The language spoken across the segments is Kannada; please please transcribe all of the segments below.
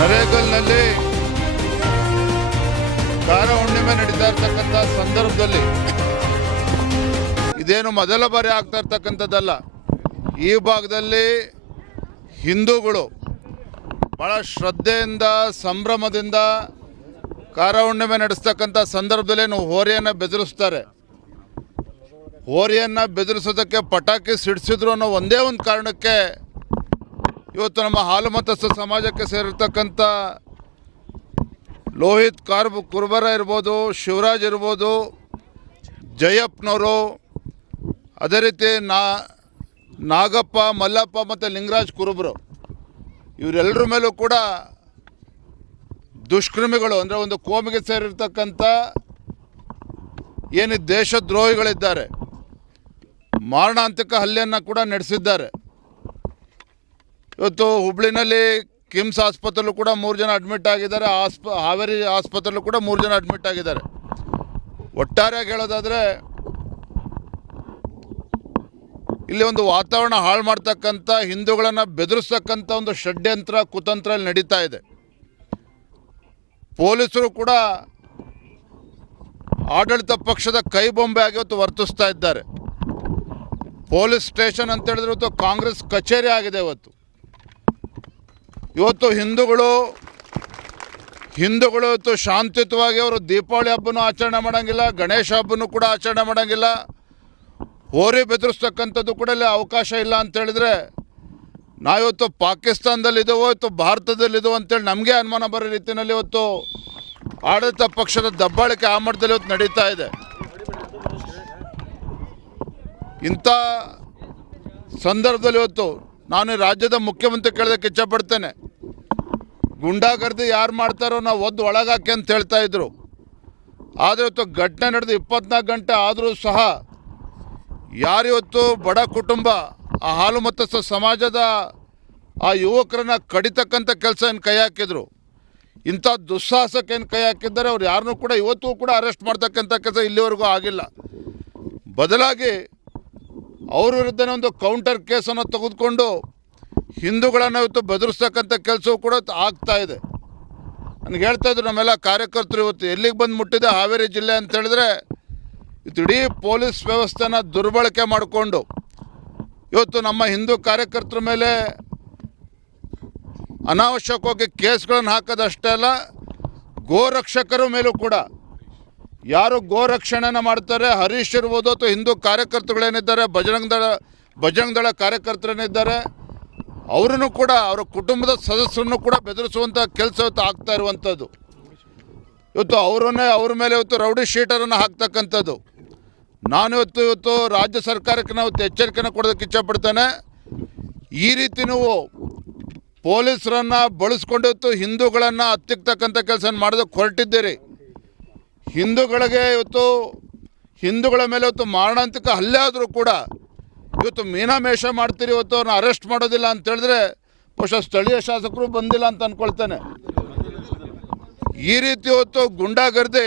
ನರೇಗಲ್ನಲ್ಲಿ ಕಾರ ಹುಣ್ಣಿಮೆ ನಡೀತಾ ಇರ್ತಕ್ಕಂಥ ಸಂದರ್ಭದಲ್ಲಿ ಇದೇನು ಮೊದಲ ಬಾರಿ ಆಗ್ತಾ ಇರ್ತಕ್ಕಂಥದ್ದಲ್ಲ. ಈ ಭಾಗದಲ್ಲಿ ಹಿಂದೂಗಳು ಭಾಳ ಶ್ರದ್ಧೆಯಿಂದ ಸಂಭ್ರಮದಿಂದ ಕಾರ ಹುಣ್ಣಿಮೆ ನಡೆಸ್ತಕ್ಕಂಥ ಸಂದರ್ಭದಲ್ಲಿ ಹೋರಿಯನ್ನು ಬೆದರಿಸ್ತಾರೆ. ಹೋರಿಯನ್ನು ಬೆದರಿಸೋದಕ್ಕೆ ಪಟಾಕಿ ಸಿಡಿಸಿದ್ರು ಅನ್ನೋ ಒಂದೇ ಒಂದು ಕಾರಣಕ್ಕೆ ಇವತ್ತು ನಮ್ಮ ಹಾಲು ಮತಸ್ಥ ಸಮಾಜಕ್ಕೆ ಸೇರಿರ್ತಕ್ಕಂಥ ಲೋಹಿತ್ ಕುರ್ಬರ ಇರ್ಬೋದು, ಶಿವರಾಜ್ ಇರ್ಬೋದು, ಜಯಪ್ಪನವರು, ಅದೇ ರೀತಿ ನಾಗಪ್ಪ, ಮಲ್ಲಪ್ಪ ಮತ್ತು ಲಿಂಗರಾಜ್ ಕುರುಬರು ಇವರೆಲ್ಲರ ಮೇಲೂ ಕೂಡ ದುಷ್ಕರ್ಮಿಗಳು ಅಂದರೆ ಒಂದು ಕೋಮಿಗೆ ಸೇರಿರ್ತಕ್ಕಂಥ ಏನು ದೇಶದ್ರೋಹಿಗಳಿದ್ದಾರೆ, ಮಾರಣಾಂತಿಕ ಹಲ್ಲೆಯನ್ನು ಕೂಡ ನಡೆಸಿದ್ದಾರೆ. ಇವತ್ತು ಹುಬ್ಳಿನಲ್ಲಿ ಕಿಮ್ಸ್ ಆಸ್ಪತ್ರೆಯಲ್ಲೂ ಕೂಡ 3 ಜನ ಅಡ್ಮಿಟ್ ಆಗಿದ್ದಾರೆ. ಹಾವೇರಿ ಆಸ್ಪತ್ರೆಯಲ್ಲೂ ಕೂಡ 3 ಜನ ಅಡ್ಮಿಟ್ ಆಗಿದ್ದಾರೆ. ಒಟ್ಟಾರೆಯಾಗಿ ಹೇಳೋದಾದರೆ ಇಲ್ಲಿ ಒಂದು ವಾತಾವರಣ ಹಾಳು ಮಾಡ್ತಕ್ಕಂಥ, ಹಿಂದೂಗಳನ್ನು ಬೆದರಿಸ್ತಕ್ಕಂಥ ಒಂದು ಷಡ್ಯಂತ್ರ ಕುತಂತ್ರ ಇಲ್ಲಿ ನಡೀತಾ ಇದೆ. ಪೊಲೀಸರು ಕೂಡ ಆಡಳಿತ ಪಕ್ಷದ ಕೈಬೊಂಬೆ ಆಗಿ ಇವತ್ತು ವರ್ತಿಸ್ತಾ ಇದ್ದಾರೆ. ಪೊಲೀಸ್ ಸ್ಟೇಷನ್ ಅಂತ ಹೇಳಿದ್ರೆ ಇವತ್ತು ಕಾಂಗ್ರೆಸ್ ಕಚೇರಿ ಆಗಿದೆ. ಇವತ್ತು ಹಿಂದೂಗಳು ಇವತ್ತು ಶಾಂತಿಯುತವಾಗಿ ಅವರು ದೀಪಾವಳಿ ಹಬ್ಬನೂ ಆಚರಣೆ ಮಾಡೋಂಗಿಲ್ಲ, ಗಣೇಶ ಹಬ್ಬನೂ ಕೂಡ ಆಚರಣೆ ಮಾಡೋಂಗಿಲ್ಲ. ಹೋರಿ ಬೆದರಿಸ್ತಕ್ಕಂಥದ್ದು ಕೂಡ ಇಲ್ಲಿ ಅವಕಾಶ ಇಲ್ಲ ಅಂತೇಳಿದರೆ ನಾವಿವತ್ತು ಪಾಕಿಸ್ತಾನದಲ್ಲಿದ್ದೇವೋ ಇವತ್ತು ಭಾರತದಲ್ಲಿದ್ದೇವೋ ಅಂತೇಳಿ ನಮಗೆ ಅನುಮಾನ ಬರೋ ರೀತಿಯಲ್ಲಿ ಇವತ್ತು ಆಡಳಿತ ಪಕ್ಷದ ದಬ್ಬಾಳಿಕೆ ಆ ಮಟ್ಟದಲ್ಲಿ ಇವತ್ತು ನಡೀತಾ ಇದೆ. ಇಂಥ ಸಂದರ್ಭದಲ್ಲಿ ಇವತ್ತು ನಾನು ರಾಜ್ಯದ ಮುಖ್ಯಮಂತ್ರಿ ಕೇಳೋದಕ್ಕೆ ಇಚ್ಛಪಡ್ತೇನೆ. ಗುಂಡಾಗರ್ದಿ ಯಾರು ಮಾಡ್ತಾರೋ ನಾವು ಒದ್ದು ಒಳಗಾಕಿ ಅಂತ ಹೇಳ್ತಾ ಇದ್ರು. ಆದರೆ ಇವತ್ತು ಘಟನೆ ನಡೆದು 24 ಗಂಟೆ ಆದರೂ ಸಹ ಯಾರಿವತ್ತು ಬಡ ಕುಟುಂಬ ಆ ಹಾಲು ಮತಸ್ಥ ಸಮಾಜದ ಆ ಯುವಕರನ್ನ ಕಡಿತಕ್ಕಂಥ ಕೆಲಸ ಏನು ಕೈ ಹಾಕಿದ್ರು, ಇಂಥ ದುಸ್ಸಾಹಸಕ್ಕೆ ಏನು ಕೈ ಹಾಕಿದ್ದಾರೆ, ಅವ್ರು ಯಾರನ್ನೂ ಕೂಡ ಇವತ್ತು ಕೂಡ ಅರೆಸ್ಟ್ ಮಾಡ್ತಕ್ಕಂಥ ಕೆಲಸ ಇಲ್ಲಿವರೆಗೂ ಆಗಿಲ್ಲ. ಬದಲಾಗಿ ಅವ್ರ ವಿರುದ್ಧನೇ ಒಂದು ಕೌಂಟರ್ ಕೇಸನ್ನು ತೆಗೆದುಕೊಂಡು ಹಿಂದೂಗಳನ್ನು ಇವತ್ತು ಬೆದರಿಸ್ತಕ್ಕಂಥ ಕೆಲಸವೂ ಕೂಡ ಆಗ್ತಾ ಇದೆ. ನನಗೆ ಹೇಳ್ತಾಯಿದ್ರು ನಮ್ಮೆಲ್ಲ ಕಾರ್ಯಕರ್ತರು ಇವತ್ತು ಎಲ್ಲಿಗೆ ಬಂದು ಮುಟ್ಟಿದೆ ಹಾವೇರಿ ಜಿಲ್ಲೆ ಅಂತ ಹೇಳಿದ್ರೆ ಇವತ್ತು ಇಡೀ ಪೊಲೀಸ್ ವ್ಯವಸ್ಥೆನ ದುರ್ಬಳಕೆ ಮಾಡಿಕೊಂಡು ಇವತ್ತು ನಮ್ಮ ಹಿಂದೂ ಕಾರ್ಯಕರ್ತರ ಮೇಲೆ ಅನಾವಶ್ಯಕವಾಗಿ ಕೇಸ್ಗಳನ್ನು ಹಾಕೋದಷ್ಟೇ ಅಲ್ಲ, ಗೋರಕ್ಷಕರ ಮೇಲೂ ಕೂಡ ಯಾರು ಗೋರಕ್ಷಣೆಯನ್ನು ಮಾಡ್ತಾರೆ, ಹರೀಶ್ ಇರ್ಬೋದು ಅಥವಾ ಹಿಂದೂ ಕಾರ್ಯಕರ್ತರುಗಳೇನಿದ್ದಾರೆ, ಬಜರಂಗ್ ದಳ ಕಾರ್ಯಕರ್ತರೇನಿದ್ದಾರೆ, ಅವರನ್ನು ಕೂಡ ಅವರ ಕುಟುಂಬದ ಸದಸ್ಯರನ್ನು ಕೂಡ ಬೆದರಿಸುವಂಥ ಕೆಲಸ ಇವತ್ತು ಆಗ್ತಾ ಇರುವಂಥದ್ದು. ಇವತ್ತು ಅವ್ರ ಮೇಲೆ ಇವತ್ತು ರೌಡಿ ಶೀಟರನ್ನು ಹಾಕ್ತಕ್ಕಂಥದ್ದು. ನಾನು ಇವತ್ತು ರಾಜ್ಯ ಸರ್ಕಾರಕ್ಕೆ ನಾವು ಎಚ್ಚರಿಕೆಯನ್ನು ಕೊಡೋದಕ್ಕೆ ಇಚ್ಛಪಡ್ತೇನೆ. ಈ ರೀತಿ ನೀವು ಪೊಲೀಸರನ್ನು ಬಳಸ್ಕೊಂಡು ಇವತ್ತು ಹಿಂದೂಗಳನ್ನು ಹತ್ತಿಕ್ತಕ್ಕಂಥ ಕೆಲಸ ಮಾಡೋದಕ್ಕೆ ಹೊರಟಿದ್ದೀರಿ. ಹಿಂದೂಗಳ ಮೇಲೆ ಇವತ್ತು ಮಾರಣಾಂತಿಕ ಹಲ್ಲೆ ಆದರೂ ಕೂಡ ಇವತ್ತು ಮೀನಾಮೇಷ ಮಾಡ್ತೀರಿ, ಇವತ್ತು ಅವ್ರನ್ನ ಅರೆಸ್ಟ್ ಮಾಡೋದಿಲ್ಲ ಅಂತ ಹೇಳಿದ್ರೆ ಬಹುಶಃ ಸ್ಥಳೀಯ ಶಾಸಕರು ಬಂದಿಲ್ಲ ಅಂತ ಅಂದ್ಕೊಳ್ತೇನೆ. ಈ ರೀತಿ ಇವತ್ತು ಗುಂಡಾಗರ್ದಿ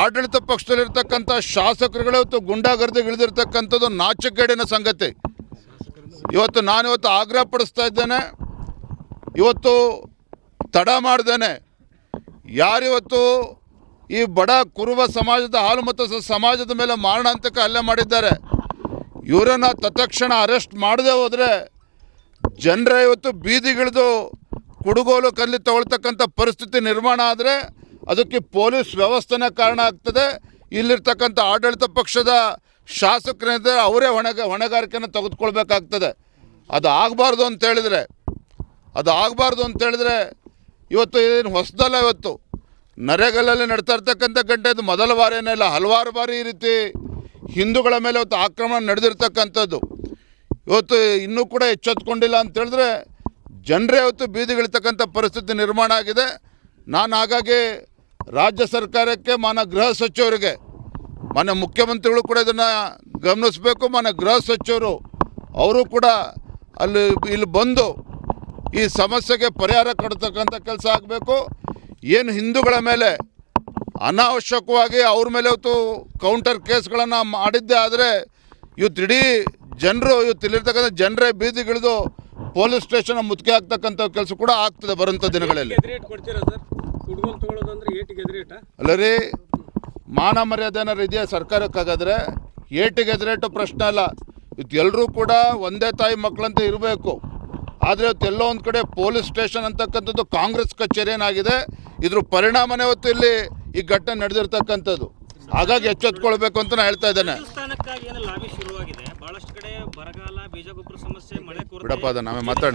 ಆಡಳಿತ ಪಕ್ಷದಲ್ಲಿರ್ತಕ್ಕಂಥ ಶಾಸಕರುಗಳು ಇವತ್ತು ಗುಂಡಾಗರ್ದಿಗೆ ಇಳಿದಿರ್ತಕ್ಕಂಥದ್ದು ನಾಚಿಕೆಗೇಡಿನ ಸಂಗತಿ. ನಾನಿವತ್ತು ಆಗ್ರಹ ಪಡಿಸ್ತಾ ಇದ್ದೇನೆ, ಇವತ್ತು ತಡ ಮಾಡ್ದೇನೆ ಯಾರಿವತ್ತು ಈ ಬಡ ಕುರುಬ ಸಮಾಜದ ಹಾಲು ಮತಸ್ಥ ಸಮಾಜದ ಮೇಲೆ ಮಾರಣಾಂತಿಕ ಹಲ್ಲೆ ಮಾಡಿದ್ದಾರೆ, ಇವರನ್ನು ತತ್ಕ್ಷಣ ಅರೆಸ್ಟ್ ಮಾಡದೆ ಹೋದರೆ ಜನರೇ ಇವತ್ತು ಬೀದಿಗಿಳಿದು ಕುಡುಗೋಲು ಕಲ್ಲಿ ತಗೊಳ್ತಕ್ಕಂಥ ಪರಿಸ್ಥಿತಿ ನಿರ್ಮಾಣ ಆದರೆ ಅದಕ್ಕೆ ಪೊಲೀಸ್ ವ್ಯವಸ್ಥೆನೇ ಕಾರಣ ಆಗ್ತದೆ. ಇಲ್ಲಿರ್ತಕ್ಕಂಥ ಆಡಳಿತ ಪಕ್ಷದ ಶಾಸಕರೇನಿದ್ದಾರೆ ಅವರೇ ಹೊಣೆಗಾರಿಕೆಯನ್ನು ತೆಗೆದುಕೊಳ್ಬೇಕಾಗ್ತದೆ. ಅದು ಆಗಬಾರ್ದು ಅಂತೇಳಿದರೆ ಇವತ್ತು ಏನು ಹೊಸದಲ್ಲ. ಇವತ್ತು ನರೇಗಲ್ಲಲ್ಲಿ ನಡ್ತಾ ಇರ್ತಕ್ಕಂಥ ಗಂಟೆ ಇದು ಮೊದಲ ಬಾರಿ ಏನಿಲ್ಲ, ಹಲವಾರು ಬಾರಿ ಈ ರೀತಿ ಹಿಂದೂಗಳ ಮೇಲೆ ಇವತ್ತು ಆಕ್ರಮಣ ನಡೆದಿರ್ತಕ್ಕಂಥದ್ದು. ಇವತ್ತು ಇನ್ನೂ ಕೂಡ ಎಚ್ಚೆತ್ತುಕೊಂಡಿಲ್ಲ ಅಂತೇಳಿದ್ರೆ ಜನರೇ ಇವತ್ತು ಬೀದಿಗಿಳಿತಕ್ಕಂಥ ಪರಿಸ್ಥಿತಿ ನಿರ್ಮಾಣ ಆಗಿದೆ. ನಾನು ಹಾಗಾಗಿ ರಾಜ್ಯ ಸರ್ಕಾರಕ್ಕೆ, ಮಾನ್ಯ ಗೃಹ ಸಚಿವರಿಗೆ, ಮಾನ್ಯ ಮುಖ್ಯಮಂತ್ರಿಗಳು ಕೂಡ ಇದನ್ನು ಗಮನಿಸಬೇಕು. ಮಾನ್ಯ ಗೃಹ ಸಚಿವರು ಅವರು ಕೂಡ ಇಲ್ಲಿ ಬಂದು ಈ ಸಮಸ್ಯೆಗೆ ಪರಿಹಾರ ಕೊಡ್ತಕ್ಕಂಥ ಕೆಲಸ ಆಗಬೇಕು. ಏನು ಹಿಂದೂಗಳ ಮೇಲೆ ಅನಾವಶ್ಯಕವಾಗಿ ಅವ್ರ ಮೇಲೆ ಇವತ್ತು ಕೌಂಟರ್ ಕೇಸ್ಗಳನ್ನು ಮಾಡಿದ್ದೇ ಆದರೆ ಇವತ್ತು ಇಡೀ ಜನರು ಇಲ್ಲಿರ್ತಕ್ಕಂಥ ಜನರೇ ಬೀದಿಗಿಳಿದು ಪೊಲೀಸ್ ಸ್ಟೇಷನ್ ಮುತ್ತಿಗೆ ಆಗ್ತಕ್ಕಂಥ ಕೆಲಸ ಕೂಡ ಆಗ್ತದೆ ಬರುವಂಥ ದಿನಗಳಲ್ಲಿ. ಅಲ್ಲ ರೀ, ಮಾನ ಮರ್ಯಾದೆ ಏನಾರು ಇದೆಯಾ ಸರ್ಕಾರಕ್ಕಾಗಾದ್ರೆ? ಏಟಿಗೆ ಎದುರೇಟು ಪ್ರಶ್ನೆ ಅಲ್ಲ. ಇವತ್ತು ಎಲ್ಲರೂ ಕೂಡ ಒಂದೇ ತಾಯಿ ಮಕ್ಕಳಂತ ಇರಬೇಕು. ಆದರೆ ಇವತ್ತು ಎಲ್ಲೋ ಒಂದು ಕಡೆ ಪೊಲೀಸ್ ಸ್ಟೇಷನ್ ಅಂತಕ್ಕಂಥದ್ದು ಕಾಂಗ್ರೆಸ್ ಕಚೇರಿ ಏನಾಗಿದೆ, ಇದ್ರ ಪರಿಣಾಮನೇ ಇವತ್ತು ಇಲ್ಲಿ ಈ ಘಟನೆ ನಡೆದಿರ್ತಕ್ಕಂಥದ್ದು. ಹಾಗಾಗಿ ಎಚ್ಚೆತ್ಕೊಳ್ಬೇಕು ಅಂತ ನಾನು ಹೇಳ್ತಾ ಇದ್ದೇನೆ. ಬಿಡಪ್ಪ, ಅದ ನಾವೇ ಮಾತಾಡ.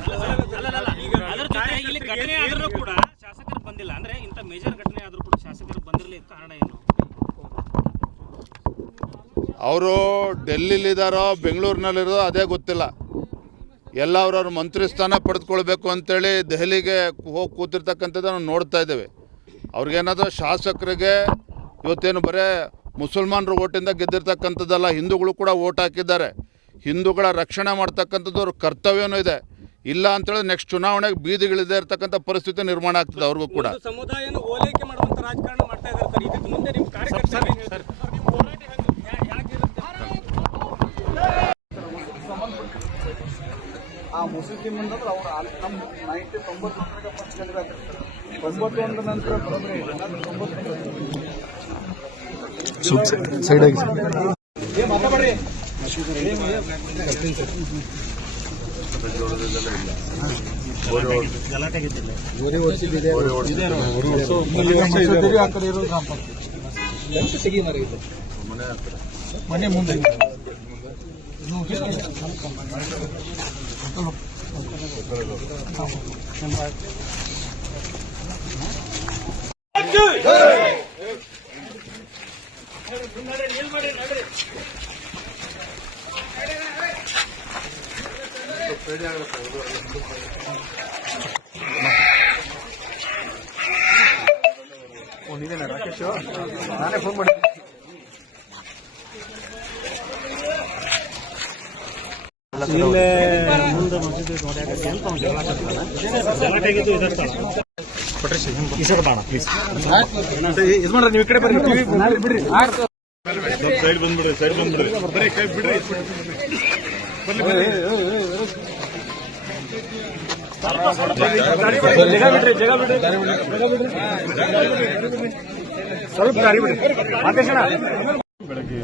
ಅವರು ಡೆಲ್ಲಿಲಿದ್ದಾರೋ ಬೆಂಗಳೂರಿನಲ್ಲಿರೋ ಅದೇ ಗೊತ್ತಿಲ್ಲ. ಎಲ್ಲ ಅವ್ರವ್ರ ಮಂತ್ರಿ ಸ್ಥಾನ ಪಡೆದುಕೊಳ್ಬೇಕು ಅಂತೇಳಿ ದೆಹಲಿಗೆ ಹೋಗಿ ಕೂತಿರ್ತಕ್ಕಂಥದ್ದು ನಾವು ನೋಡ್ತಾ ಇದ್ದೇವೆ. ಅವ್ರಿಗೇನಾದರೂ ಶಾಸಕರಿಗೆ ಇವತ್ತೇನು ಬರೇ ಮುಸಲ್ಮಾನರು ಓಟಿಂದ ಗೆದ್ದಿರ್ತಕ್ಕಂಥದ್ದಲ್ಲ, ಹಿಂದೂಗಳು ಕೂಡ ಓಟ್ ಹಾಕಿದ್ದಾರೆ. ಹಿಂದೂಗಳ ರಕ್ಷಣೆ ಮಾಡ್ತಕ್ಕಂಥದ್ದು ಅವ್ರ ಕರ್ತವ್ಯನೂ ಇದೆ. ಇಲ್ಲ ಅಂತೇಳಿ ನೆಕ್ಸ್ಟ್ ಚುನಾವಣೆಗೆ ಬೀದಿಗಳಿದೆ ಇರ್ತಕ್ಕಂಥ ಪರಿಸ್ಥಿತಿ ನಿರ್ಮಾಣ ಆಗ್ತದೆ ಅವ್ರಿಗೂ ಕೂಡ. ಸಮುದಾಯನ ಓಲೈಕೆ ಮಾಡುವಂತ ರಾಜಕಾರಣ ಮಾಡ್ತಾ ಇದ್ದಾರೆ ಸರ್. ಇದಕ್ಕೆ ಮುಂದೆ ನಿಮ್ಮ ಕಾರ್ಯಕರ್ತರು ಆ ಮುಸ್ಲಿಂ ಅಂದ್ರೆ ಅವ್ರು ನಮ್ಮ 91 ನಂತರ ಮಾತಾಡ್ರಿ. ಮನೆ ಮುಂದೆ ರಾಕೇಶ್ ನಾನೇ ಫೋನ್ ಮಾಡಿ ಇದು ಮಾಡ್ರಿ. ನೀವು ಈ ಕಡೆ ಬರ್ರಿ, ಬಿಡ್ರಿ. ಸೈಡ್ ಬಂದ್ಬಿಡ್ರಿ. ಬರೀ ಕೈ ಬಿಡ್ರಿ. ಜಾಗ ಬಿಡ್ರಿ. ಸ್ವಲ್ಪ ದಾರಿ ಬಿಡ್ರಿ. ಮಾತೇಶಣ್ಣ ಬೆಳಗ್ಗೆ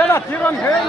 ಏನ ತೀರ್ಮಾನ ಹೇಳಿ